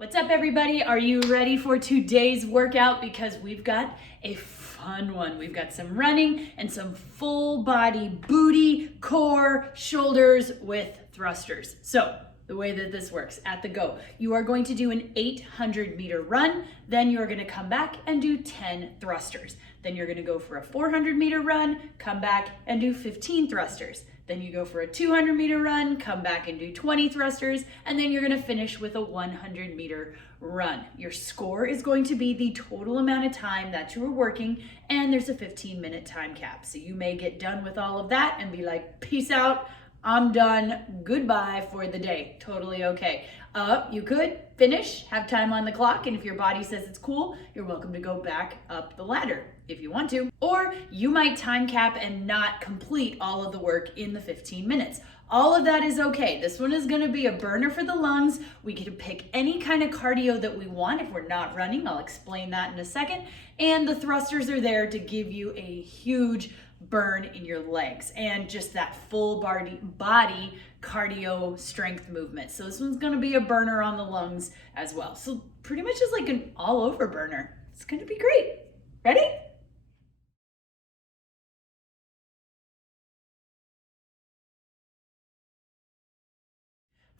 What's up, everybody? Are you ready for today's workout? Because we've got a fun one. We've got some running and some full body booty, core, shoulders with thrusters. So the way that this works at the go, you are going to do an 800-meter run. Then you're going to come back and do 10 thrusters. Then you're going to go for a 400-meter run, come back and do 15 thrusters. Then you go for a 200-meter run, come back and do 20 thrusters, and then you're gonna finish with a 100-meter run. Your score is going to be the total amount of time that you were working, and there's a 15-minute time cap. So you may get done with all of that and be like, peace out, I'm done, goodbye for the day. Totally okay. You could finish, have time on the clock, and if your body says it's cool, you're welcome to go back up the ladder if you want to. Or you might time cap and not complete all of the work in the 15 minutes. All of that is okay. This one is gonna be a burner for the lungs. We get to pick any kind of cardio that we want if we're not running. I'll explain that in a second. And the thrusters are there to give you a huge burn in your legs and just that full body cardio strength movement. So this one's gonna be a burner on the lungs as well. So pretty much is like an all over burner. It's gonna be great. Ready?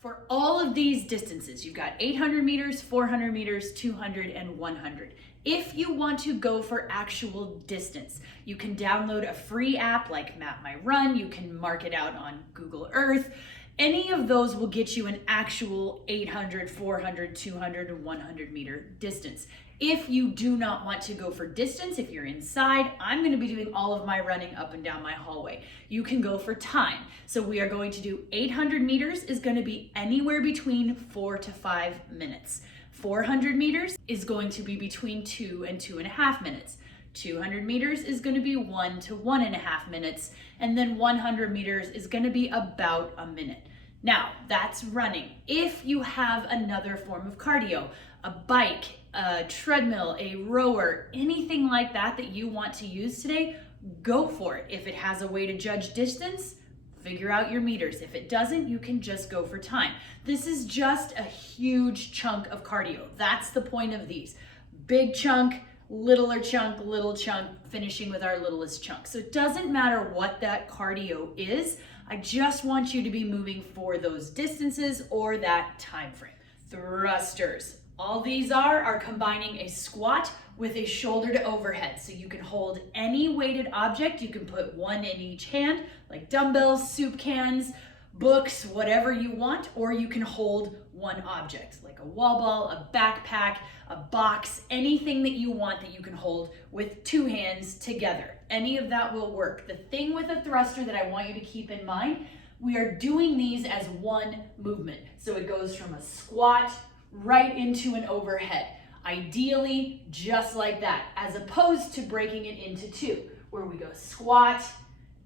For all of these distances, you've got 800 meters, 400 meters, 200, and 100. If you want to go for actual distance, you can download a free app like Map My Run. You can mark it out on Google Earth. Any of those will get you an actual 800, 400, 200, and 100 meter distance. If you do not want to go for distance, if you're inside, I'm going to be doing all of my running up and down my hallway. You can go for time. So we are going to do 800 meters is going to be anywhere between 4 to 5 minutes. 400 meters is going to be between 2 and 2.5 minutes. 200 meters is going to be 1 to 1.5 minutes. And then 100 meters is going to be about a minute. Now, that's running. If you have another form of cardio, a bike, a treadmill, a rower, anything like that that you want to use today, go for it. If it has a way to judge distance, figure out your meters. If it doesn't, you can just go for time. This is just a huge chunk of cardio. That's the point of these. Big chunk, little chunk, finishing with our littlest chunk. So it doesn't matter what that cardio is. I just want you to be moving for those distances or that time frame. Thrusters. All these are combining a squat with a shoulder to overhead. So you can hold any weighted object. You can put one in each hand, like dumbbells, soup cans, books, whatever you want, or you can hold one object, like a wall ball, a backpack, a box, anything that you want that you can hold with two hands together. Any of that will work. The thing with a thruster that I want you to keep in mind, we are doing these as one movement. So it goes from a squat right into an overhead. Ideally, just like that, as opposed to breaking it into two, where we go squat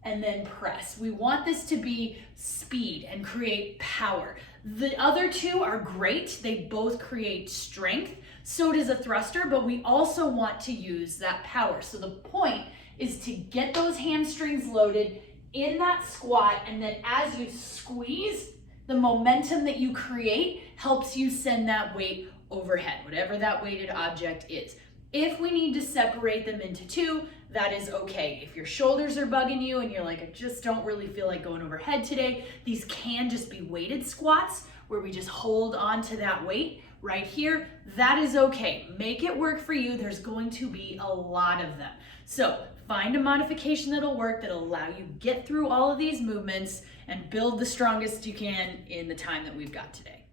and then press. We want this to be speed and create power. The other two are great. They both create strength. So does a thruster, but we also want to use that power. So the point is to get those hamstrings loaded in that squat, and then as you squeeze, the momentum that you create helps you send that weight overhead, whatever that weighted object is. If we need to separate them into two, that is okay. If your shoulders are bugging you and you're like, I just don't really feel like going overhead today, these can just be weighted squats where we just hold on to that weight right here. That is okay. Make it work for you. There's going to be a lot of them. So find a modification that'll work, that'll allow you get through all of these movements and build the strongest you can in the time that we've got today.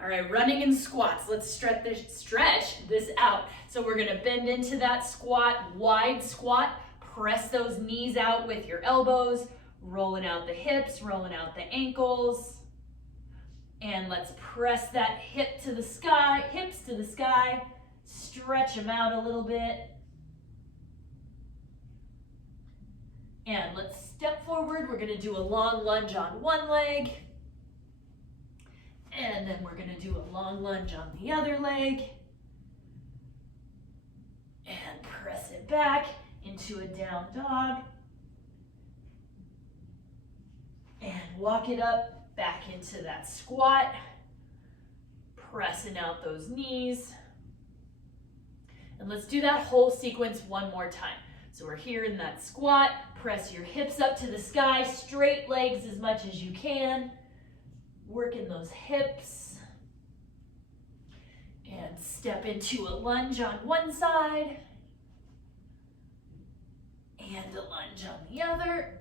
All right, running and squats. Let's stretch this out. So we're gonna bend into that squat, wide squat, press those knees out with your elbows, rolling out the hips, rolling out the ankles. And let's press that hips to the sky, stretch them out a little bit. And let's step forward. We're gonna do a long lunge on one leg. And then we're gonna do a long lunge on the other leg. And press it back into a down dog. And walk it up, back into that squat. Pressing out those knees. And let's do that whole sequence one more time. So we're here in that squat. Press your hips up to the sky, straight legs as much as you can. Working those hips. And step into a lunge on one side. And a lunge on the other.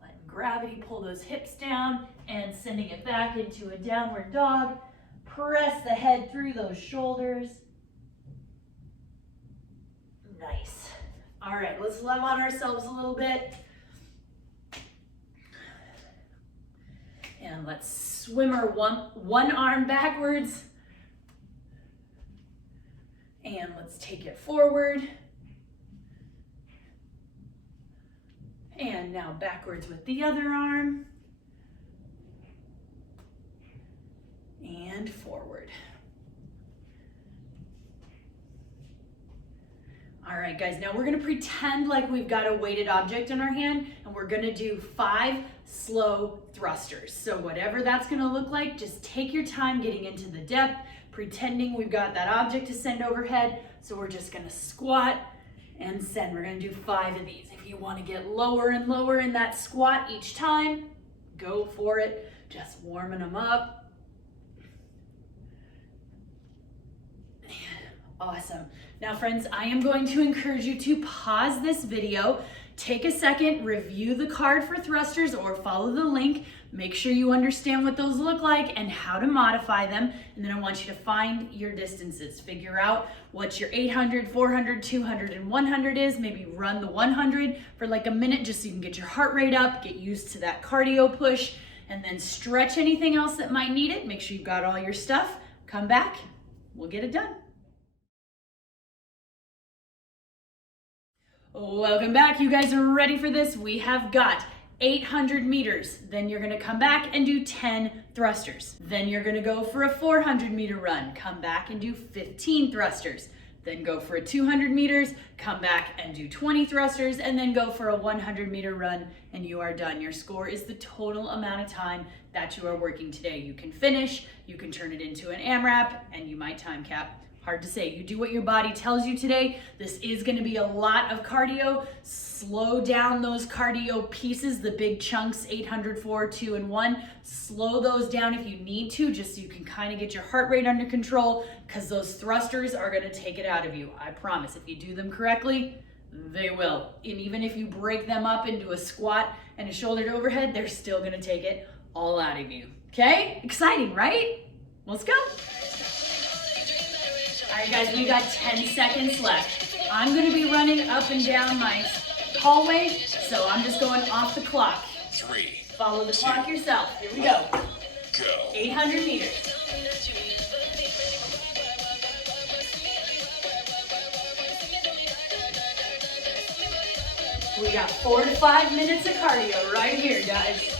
Letting gravity pull those hips down and sending it back into a downward dog. Press the head through those shoulders. Nice. All right, let's love on ourselves a little bit. And let's swimmer one arm backwards. And let's take it forward. And now backwards with the other arm. And forward. All right, guys, now we're gonna pretend like we've got a weighted object in our hand, and we're gonna do 5 slow thrusters. So whatever that's gonna look like, just take your time getting into the depth, pretending we've got that object to send overhead. So we're just gonna squat and send. We're gonna do 5 of these. If you wanna get lower and lower in that squat each time, go for it. Just warming them up. Awesome. Now friends, I am going to encourage you to pause this video, take a second, review the card for thrusters or follow the link, make sure you understand what those look like and how to modify them, and then I want you to find your distances. Figure out what your 800, 400, 200, and 100 is. Maybe run the 100 for like a minute just so you can get your heart rate up, get used to that cardio push, and then stretch anything else that might need it. Make sure you've got all your stuff. Come back, we'll get it done. Welcome back. You guys are ready for this. We have got 800 meters. Then you're gonna come back and do 10 thrusters. Then you're gonna go for a 400 meter run. Come back and do 15 thrusters. Then go for a 200 meters, come back and do 20 thrusters, and then go for a 100 meter run, and you are done. Your score is the total amount of time that you are working today. You can finish, you can turn it into an AMRAP, and you might time cap. Hard to say. You do what your body tells you today. This is going to be a lot of cardio. Slow down those cardio pieces, the big chunks, 800, 4, 2, and 1. Slow those down if you need to, just so you can kind of get your heart rate under control, because those thrusters are going to take it out of you. I promise. If you do them correctly, they will. And even if you break them up into a squat and a shoulder to overhead, they're still going to take it all out of you. Okay? Exciting, right? Let's go. All right, guys, we got 10 seconds left. I'm gonna be running up and down my hallway, so I'm just going off the clock. 3. Follow the clock yourself. Here we go. Go. 800 meters. We got 4 to 5 minutes of cardio right here, guys.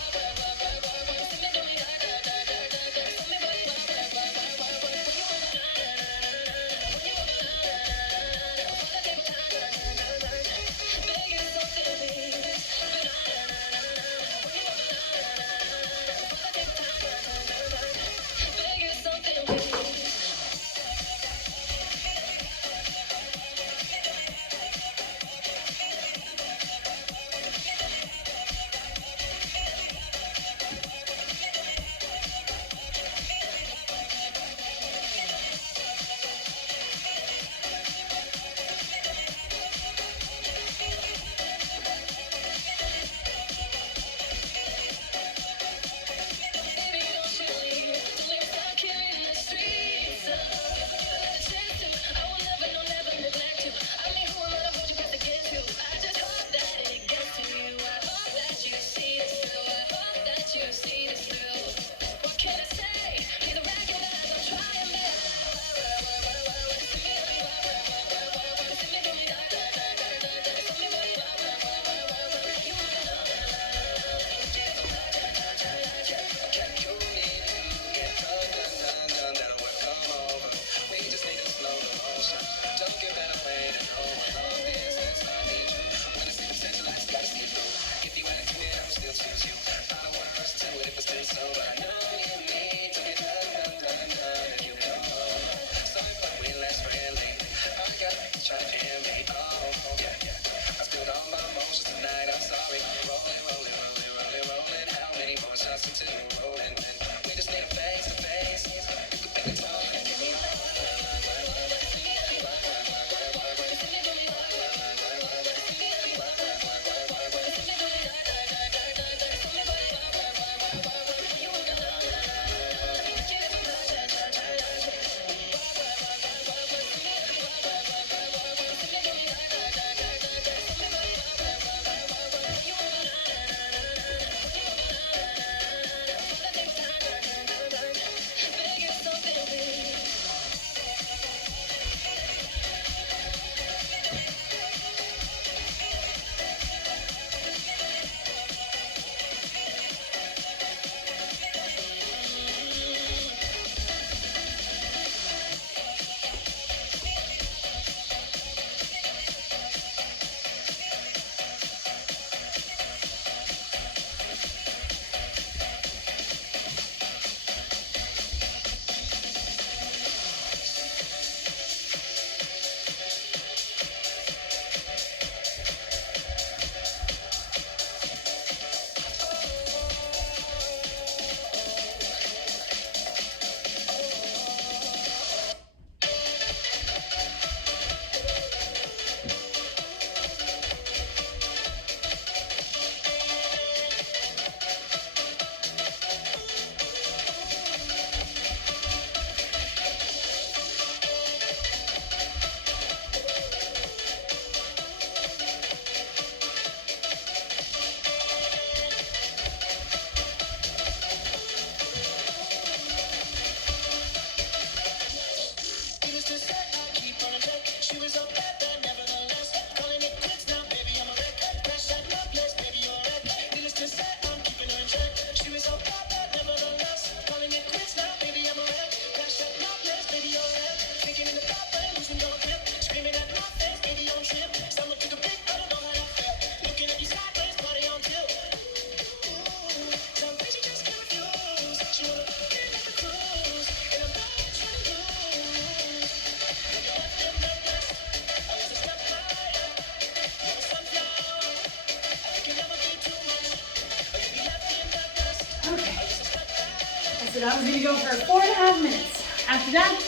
said I was gonna go for 4.5 minutes. After that,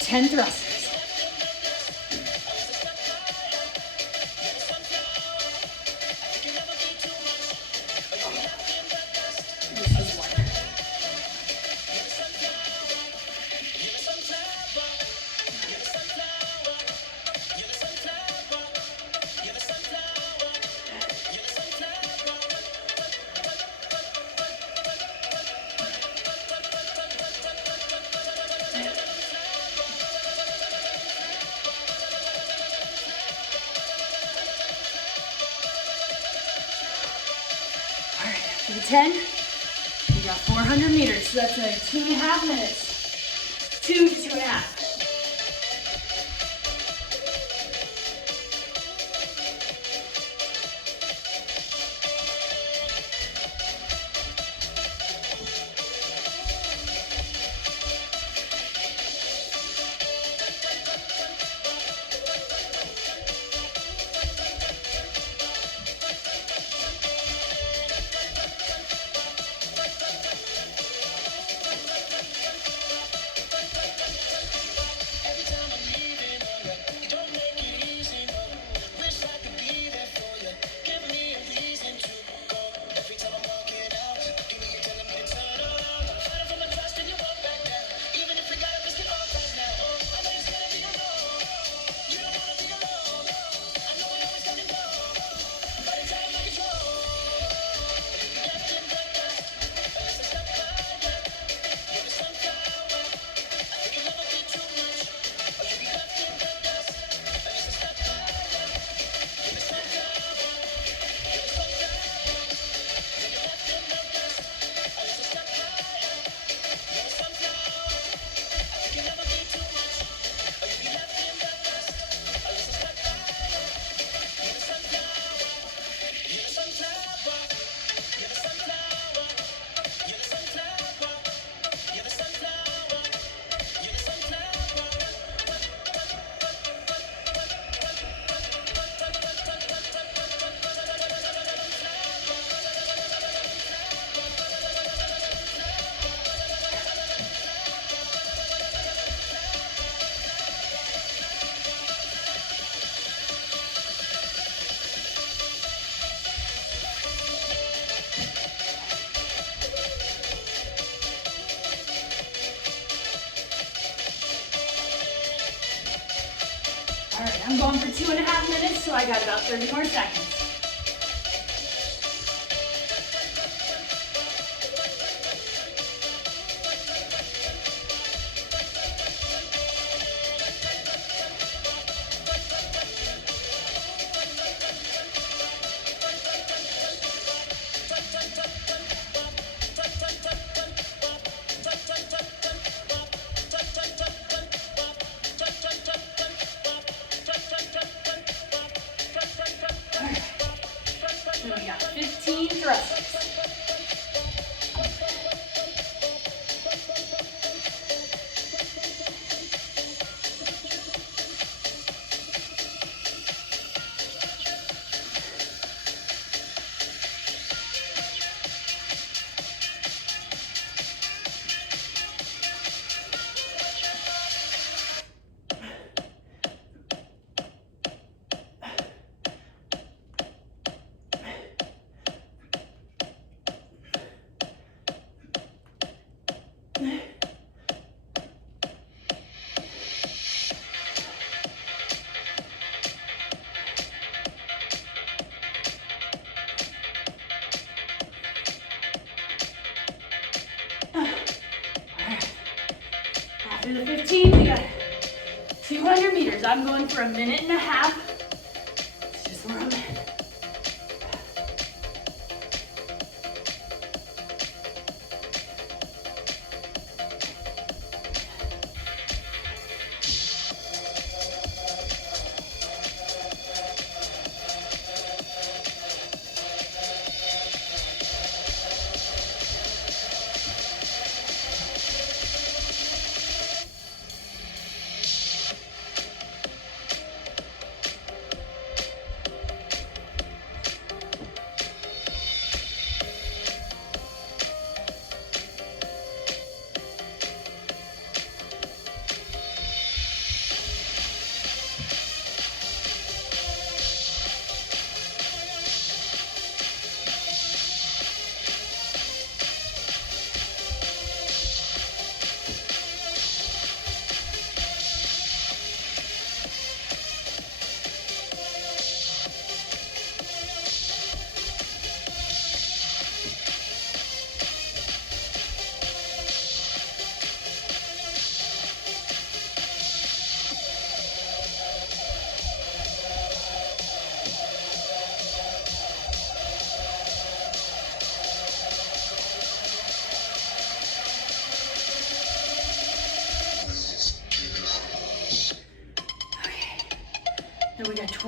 10 thrusters. For the 10, we got 400 meters, so that's like 2.5 minutes. 2 to 2.5. All right, I'm going for 2.5 minutes, so I got about 30 more seconds. So we got 15 thrusters. After the 15, we got 200 meters. I'm going for 1.5 minutes. It's just where I'm at.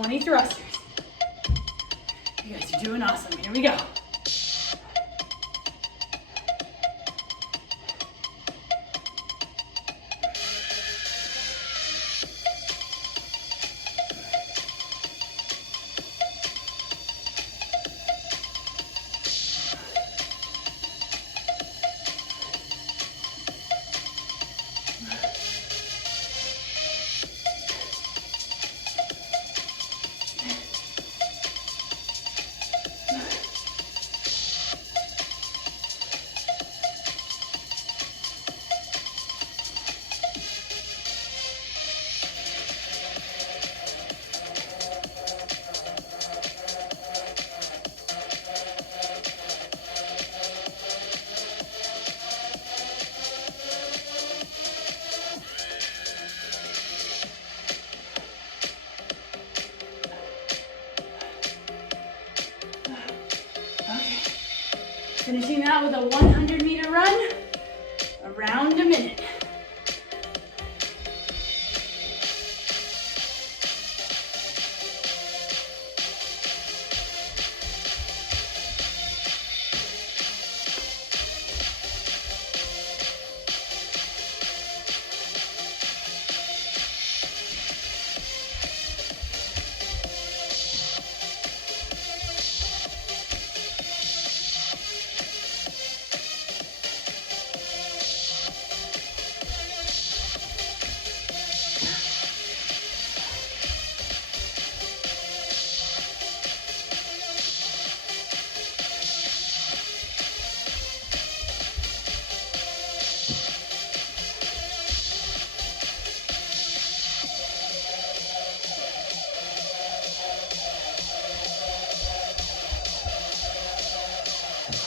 20 thrusters. You guys are doing awesome. Here we go. Finishing that with a 100-meter run, around a minute.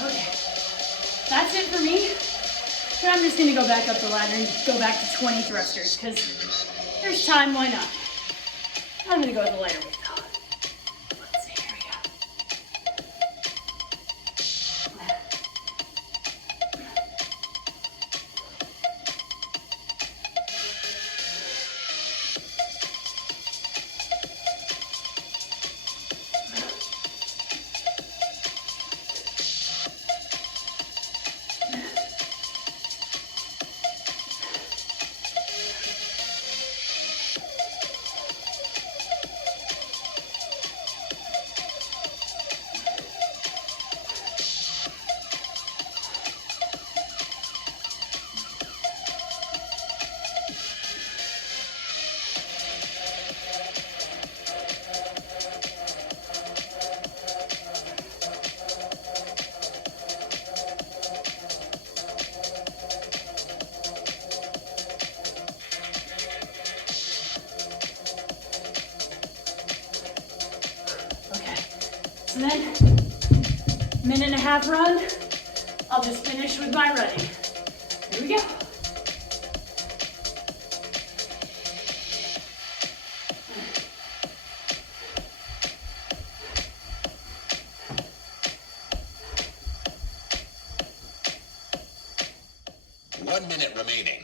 Okay, that's it for me. And I'm just gonna go back up the ladder and go back to 20 thrusters because there's time, why not? I'm gonna go with the lighter weight though. Let's see, here we go. And then, minute and a half run, I'll just finish with my running. Here we go. One minute remaining.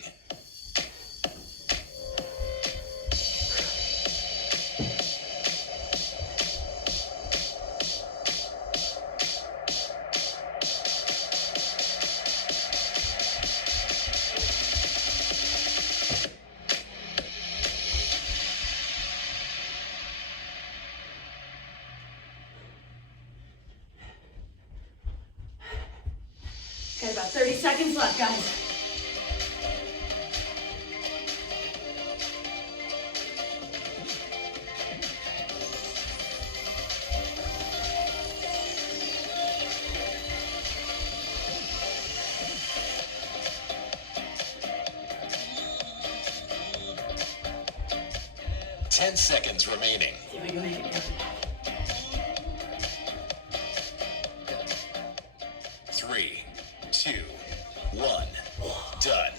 Got about 30 seconds left, guys. Ten seconds remaining. See if we can make it. 3, 2, 1, done.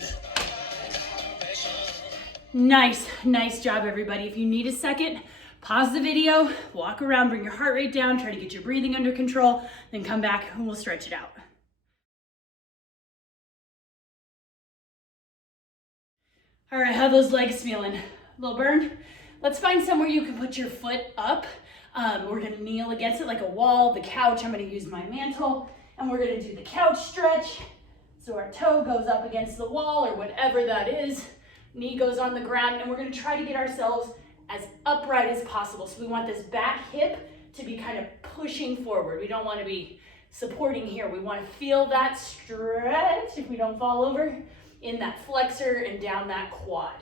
Nice job, everybody. If you need a second, pause the video, walk around, bring your heart rate down, try to get your breathing under control, then come back and we'll stretch it out. All right, how are those legs feeling? A little burn? Let's find somewhere you can put your foot up. We're gonna kneel against it like a wall, the couch. I'm gonna use my mantle, and we're gonna do the couch stretch. So our toe goes up against the wall or whatever that is. Knee goes on the ground, and we're gonna try to get ourselves as upright as possible. So we want this back hip to be kind of pushing forward. We don't want to be supporting here. We want to feel that stretch, if we don't fall over, in that flexor and down that quad.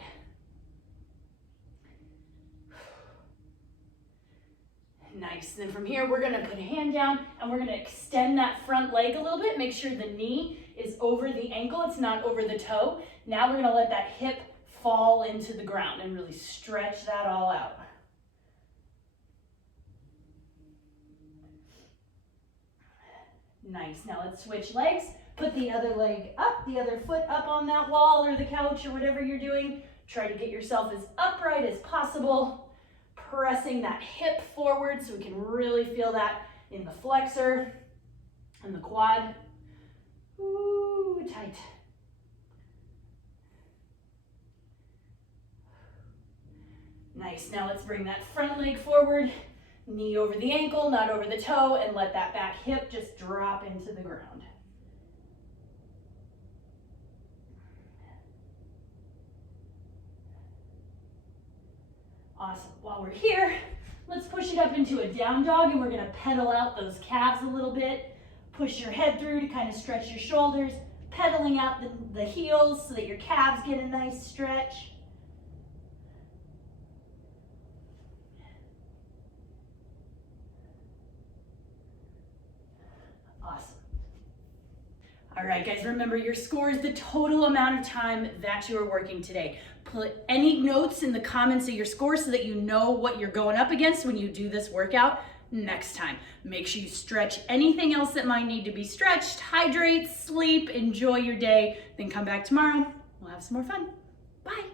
Nice. And then from here, we're going to put a hand down and we're going to extend that front leg a little bit. Make sure the knee is over the ankle. It's not over the toe. Now we're going to let that hip fall into the ground and really stretch that all out. Nice. Now let's switch legs. Put the other leg up, the other foot up on that wall or the couch or whatever you're doing. Try to get yourself as upright as possible. Pressing that hip forward so we can really feel that in the flexor and the quad. Ooh, tight. Nice. Now let's bring that front leg forward, knee over the ankle, not over the toe, and let that back hip just drop into the ground. Awesome. While we're here, let's push it up into a down dog, and we're going to pedal out those calves a little bit. Push your head through to kind of stretch your shoulders, pedaling out the heels so that your calves get a nice stretch. Awesome. All right, guys, remember your score is the total amount of time that you are working today. Put any notes in the comments of your score so that you know what you're going up against when you do this workout next time. Make sure you stretch anything else that might need to be stretched, hydrate, sleep, enjoy your day, then come back tomorrow. We'll have some more fun. Bye.